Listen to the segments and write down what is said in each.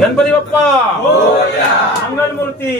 गणपती बाप्पा मंगलमूर्ती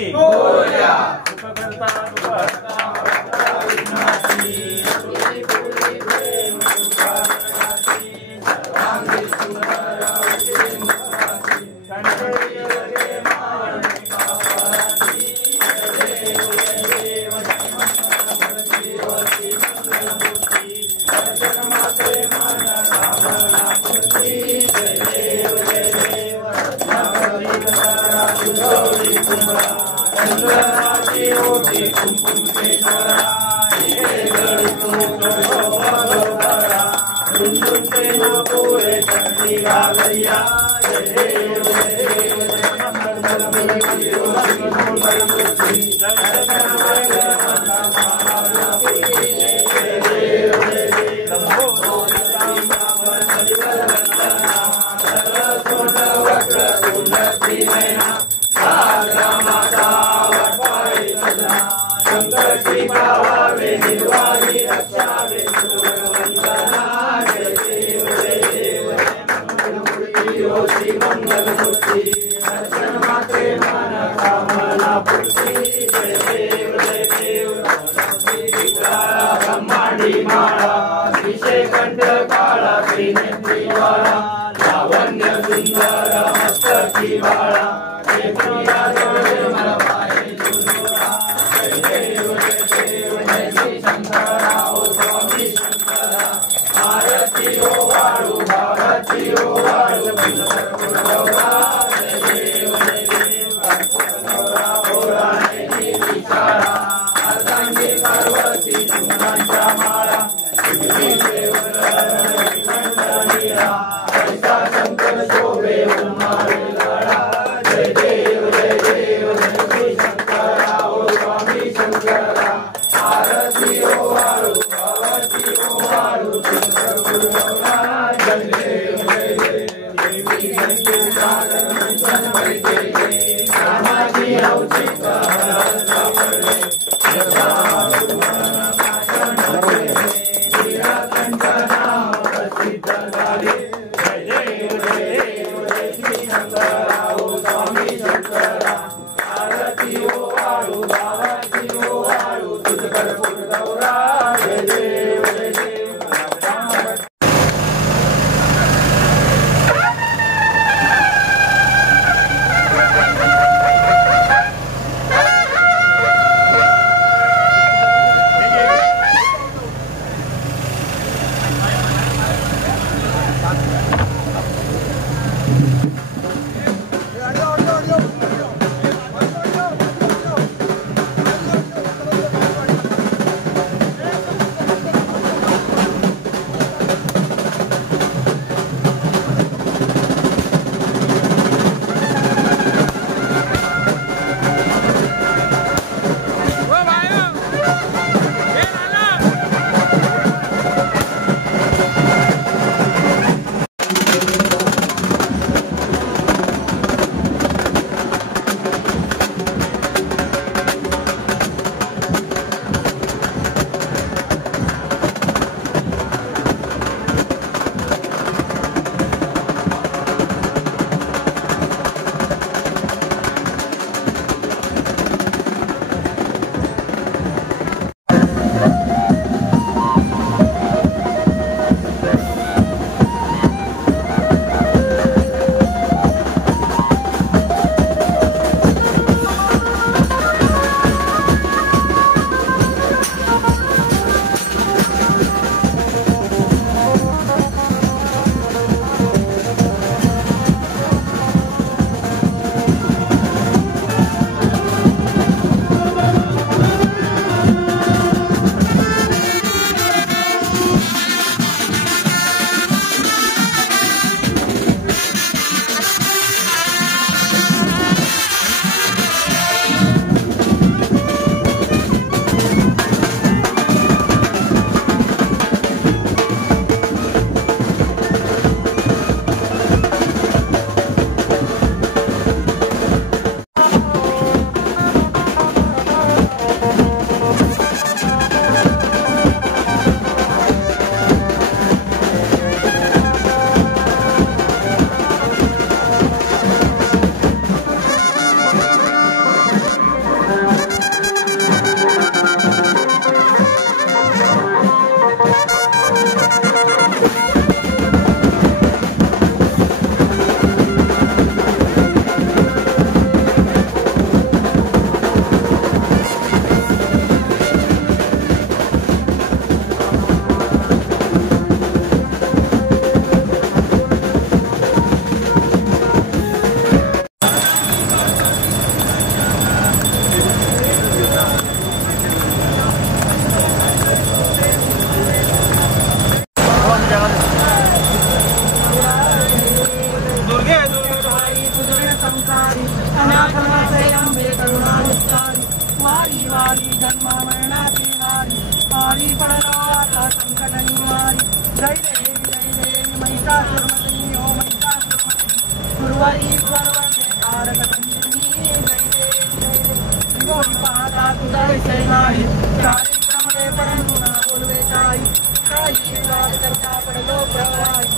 संसारी अनाथनाथे अंबे करुणानिस्तारी वारी वारी जन्म मरणाची वारी वारी पडलो आता संकट निवारी जय देवी महिषासुरमर्दिनी हो महिषासुरमर्दिनी गुरुवारी सर्वते तारक संजीवनी जय देवी गोरी पाहता तुझा विषय नाही कार्यक्रमले परंतु ना बोलवे काही काही वाद करता पडलो प्रवाही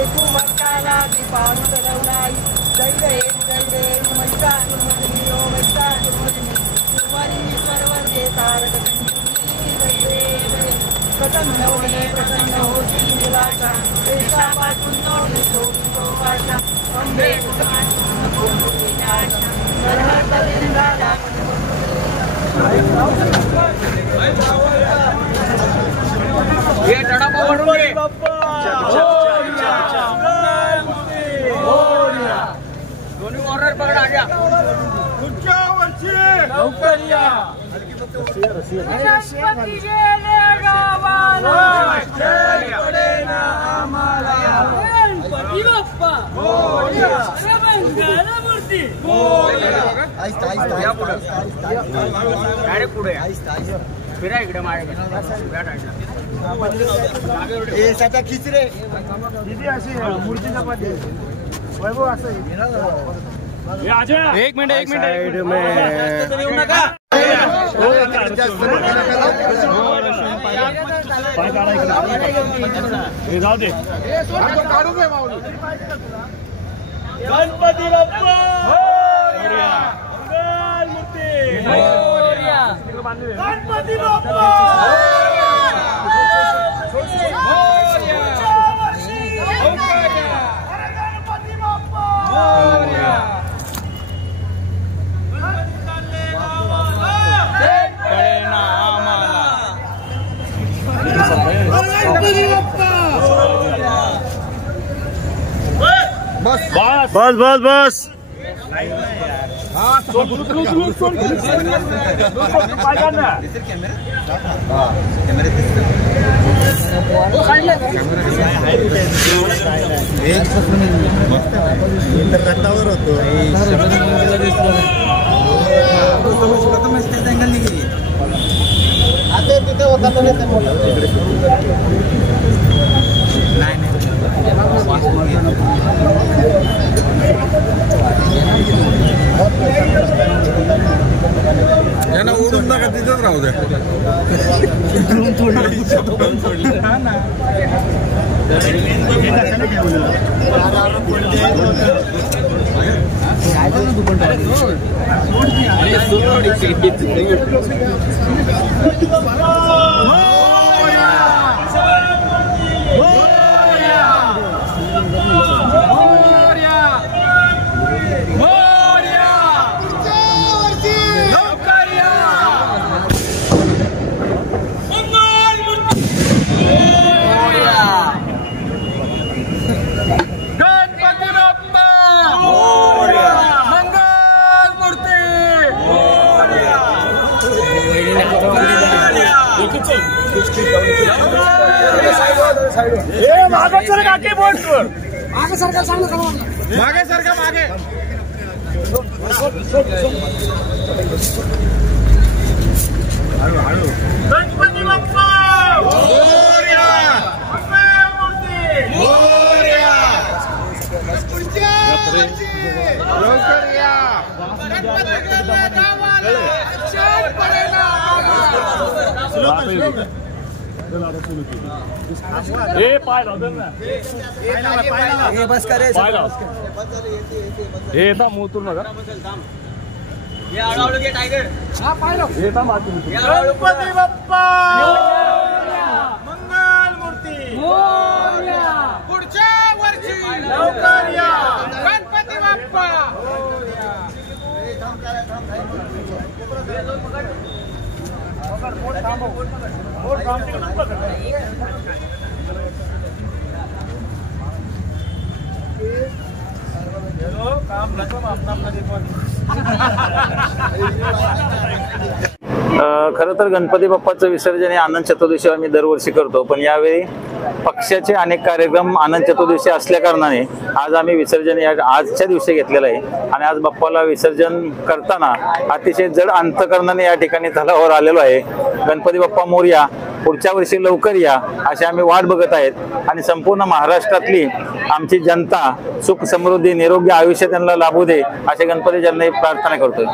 एकू भक्ताला दीपान चलवलाई जय देवी महिषासुरमर्दिनी हो महिषासुरमर्दिनी गुरुवारी सर्वते तारक संजीवनी जय देवी प्रसन्न होणे प्रसन्न होती मुलाचा देशापासून तोडली तो भाषा अंबे ये डडापा बनवून घे दोन्ही ऑर्डर पकड आ गया पुढच्या वर्षी लवकर या गणपती गेले गावाला पडेना आम्हाला गणपती बाप्पा मोरया मंगल मूर्ती मोरया या पुढे डायरेक्ट पुढे फिरा इकडे माझ्याकडे ए साता खिच रे दीदी अशी मूर्तीचा पाठी वैभव असं एक मिनिट साइड में येऊ नका जाऊ दे गणपती बाप्पा मोरया मंगल मूर्ती मोरया गणपती बाप्पा मोरया गणपती बाप्पा मोरया बस बस बस रथावर होतो आता तिथे होता यांना उडून नका तिथंच राहू द्या मागे सरका के बोर्ड पर मागे सरका सांग मागे सरका मागे गणपती बाप्पा मोरया मंगल मूर्ती मोरया लवकर या गणपती गेले गावाला छान पडेना ए पाय लावतो ना हे बस करे हे था मोतूर नका ये अडवलं के टायगर हा पाय लाव हे था मातूर गणपती बाप्पा मंगल मूर्ती मोरया पुढच्या वर्षी लवकर या गणपती बाप्पा काम खरं तर गणपती बाप्पाचं विसर्जन हे आनंद चतुर्दशी आम्ही दरवर्षी करतो, पण यावेळी पक्षाचे अनेक कार्यक्रम आनंद चतुर्दशी असल्या कारणाने आज आम्ही विसर्जन या आजच्या दिवशी घेतलेलं आहे आणि आज बाप्पाला विसर्जन करताना अतिशय जड अंतकरणाने या ठिकाणी तलावावर आलेलो आहे. गणपती बाप्पा मोरया, पुढच्या वर्षी लवकर या अशी आम्ही वाट बघत आहेत आणि संपूर्ण महाराष्ट्रातली आमची जनता सुख समृद्धी निरोगी आयुष्य त्यांना लाभू दे असे गणपती चरणी प्रार्थना करतोय.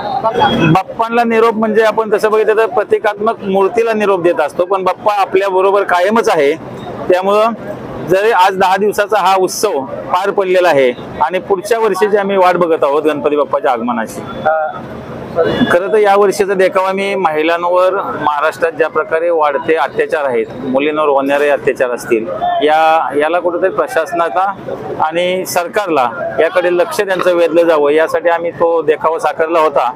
बाप्पांना निरोप म्हणजे आपण तसं बघितलं तर प्रतिकात्मक मूर्तीला निरोप देत असतो, पण बाप्पा आपल्या बरोबर कायमच आहे. त्यामुळं जरी आज 10 दिवसाचा हा उत्सव पार पडलेला आहे आणि पुढच्या वर्षीची आम्ही वाट बघत आहोत गणपती बाप्पाच्या आगमनाची. खरं तर या वर्षीचा देखावा मी महिलांवर महाराष्ट्रात ज्या प्रकारे वाढते अत्याचार आहेत, मुलींवर होणारे अत्याचार असतील, याला कुठेतरी प्रशासनाचा आणि सरकारला याकडे लक्ष त्यांचं वेधलं जावं यासाठी आम्ही तो देखावा साकारला होता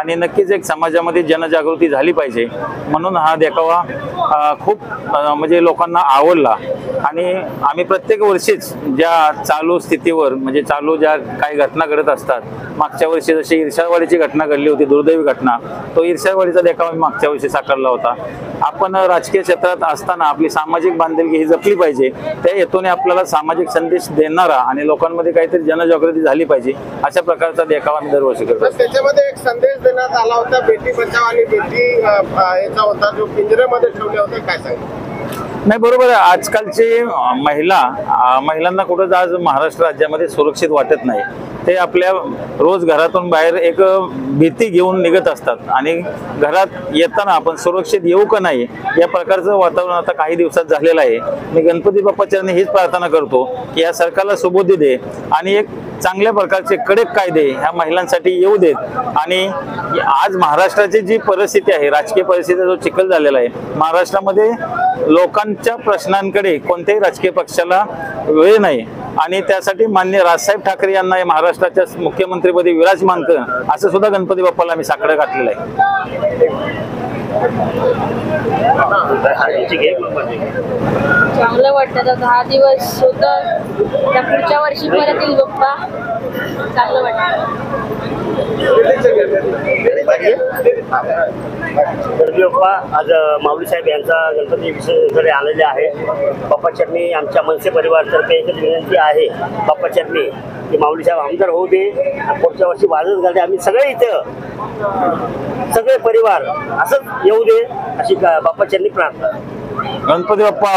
आणि नक्कीच एक समाजामध्ये जनजागृती झाली पाहिजे म्हणून हा देखावा खूप म्हणजे लोकांना आवडला. आणि आम्ही प्रत्येक वर्षीच ज्या चालू स्थितीवर म्हणजे चालू ज्या काही घटना घडत असतात, मागच्या वर्षी जशी इर्षादवाडीची घटना घडली होती, दुर्दैवी घटना, तो इर्षादवाडीचा देखावा मी मागच्या वर्षी साकारला होता. आपण राजकीय क्षेत्रात असताना आपली सामाजिक बांधिलकी ही जपली पाहिजे, त्या हेतूने आपल्याला सामाजिक संदेश देणारा आणि लोकांमध्ये काहीतरी जनजागृती झाली पाहिजे अशा प्रकारचा देखावा मी दरवर्षी करतो. त्याच्यामध्ये एक संदेश देण्यात आला होता, बेटी बचाव आणि बेटी याचा होता, जो पिंजऱ्यामध्ये ठेवले होते, काय सांगितलं? नाही, बरोबर आहे. आजकालचे महिलांना कुठंच आज महाराष्ट्र राज्यामध्ये सुरक्षित वाटत नाही. ते आपल्या रोज घरातून बाहेर एक भीती घेऊन निघत असतात आणि घरात येताना आपण सुरक्षित येऊ का नाही या प्रकारचं वातावरण आता काही दिवसात झालेलं आहे. मी गणपती बाप्पाच्या हीच प्रार्थना करतो की या सरकारला सुबुद्धी दे आणि एक चांगल्या प्रकारचे कडक कायदे ह्या महिलांसाठी येऊ देत. आणि आज महाराष्ट्राची जी परिस्थिती आहे, राजकीय परिस्थितीचा जो चिखल झालेला आहे, महाराष्ट्रामध्ये लोकांच्या प्रश्नांकडे कोणत्याही राजकीय पक्षाला वेळ नाही आणि त्यासाठी माननीय राजसाहेब ठाकरे यांना महाराष्ट्राच्या मुख्यमंत्रीपदी विराजमान कर असं सुद्धा गणपती बाप्पाला आम्ही साकडं घातलेलं आहे. चांगलं वाटतं. 10 दिवस होतं, त्या पुढच्या वर्षी परत येईल बाप्पा, चांगलं वाटतं. गणपती बाप्पा आज माऊली साहेब यांचा गणपती विसर्जन आलेले आहे. बाप्पा चरणी आमच्या मनसे परिवारातर्फे एकच विनंती आहे, बाप्पा चरणी की माऊली साहेब आमदार होऊ दे, पुढच्या वर्षी वाजत घालते, आम्ही सगळे इथं सगळे परिवार असंच येऊ दे अशी बाप्पा चरणी प्रार्थना. गणपती बाप्पा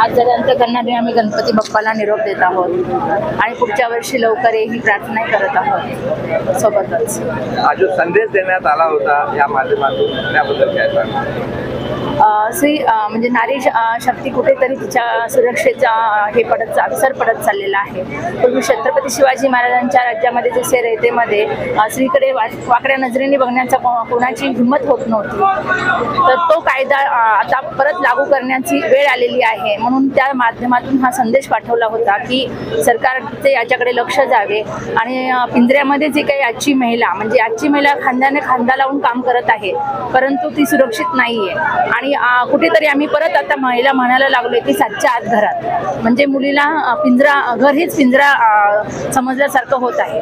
आज अंतःकरणाने आम्ही गणपती बाप्पाला निरोप देत आहोत आणि पुढच्या वर्षी लवकर ही प्रार्थना करत आहोत. सोबतच हा जो संदेश देण्यात आला होता या माध्यमातून त्याबद्दल काय सांगा? म्हणजे नारी शक्ती कुठेतरी तिच्या सुरक्षेचा विसर पडत चाललेला आहे. पूर्वी छत्रपती शिवाजी महाराजांच्या राज्यामध्ये जसे रयतेमध्ये स्त्रीकडे वाकड्या नजरेने बघण्याचा कोणाची हिंमत होत नव्हती, तर तो कायदा आता परत लागू करण्याची वेळ आलेली आहे. म्हणून त्या माध्यमातून हा संदेश पाठवला होता की सरकारचे याच्याकडे लक्ष द्यावे आणि पिंजऱ्यामध्ये जी काही आजची महिला खांद्याने खांदा लावून काम करत आहे, परंतु ती सुरक्षित नाही आहे. आणि कुठेतरी आम्ही परत आता महिला म्हणायला लागलोय की 7च्या आत घरात, म्हणजे मुलीला घर हेच पिंजरा समजल्यासारखं होत आहे.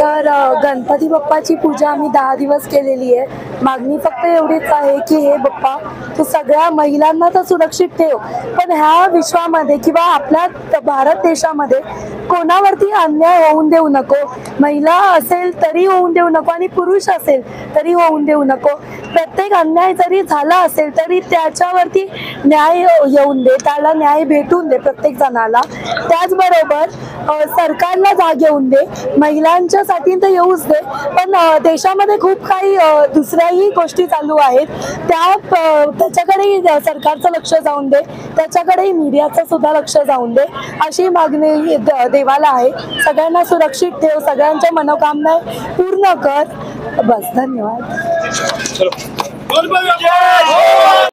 तर गणपती बाप्पाची पूजा आम्ही 10 दिवस केलेली आहे. मागणी फक्त एवढीच आहे की हे बाप्पा तू सगळ्या महिलांना तर सुरक्षित ठेव, पण ह्या विश्वामध्ये किंवा आपल्या भारत देशामध्ये कोणावरती अन्याय होऊन देऊ नको. महिला असेल तरी होऊन देऊ नको आणि पुरुष असेल तरी होऊन देऊ नको. प्रत्येक अन्याय जरी झाला असेल तरी त्याच्यावरती न्याय येऊन दे, त्याला न्याय भेटून दे प्रत्येक जणाला. त्याचबरोबर सरकारला जाग येऊन दे, महिलांच्यासाठी तर येऊच दे, पण देशामध्ये खूप काही दुसऱ्याही गोष्टी चालू आहेत, त्याच्याकडेही सरकारचं लक्ष जाऊन दे, त्याच्याकडेही मीडियाचं सुद्धा लक्ष जाऊन दे अशी मागणी देवाला आहे. सगळ्यांना सुरक्षित ठेव, सगळ्यांच्या मनोकामना पूर्ण कर. बस, धन्यवाद.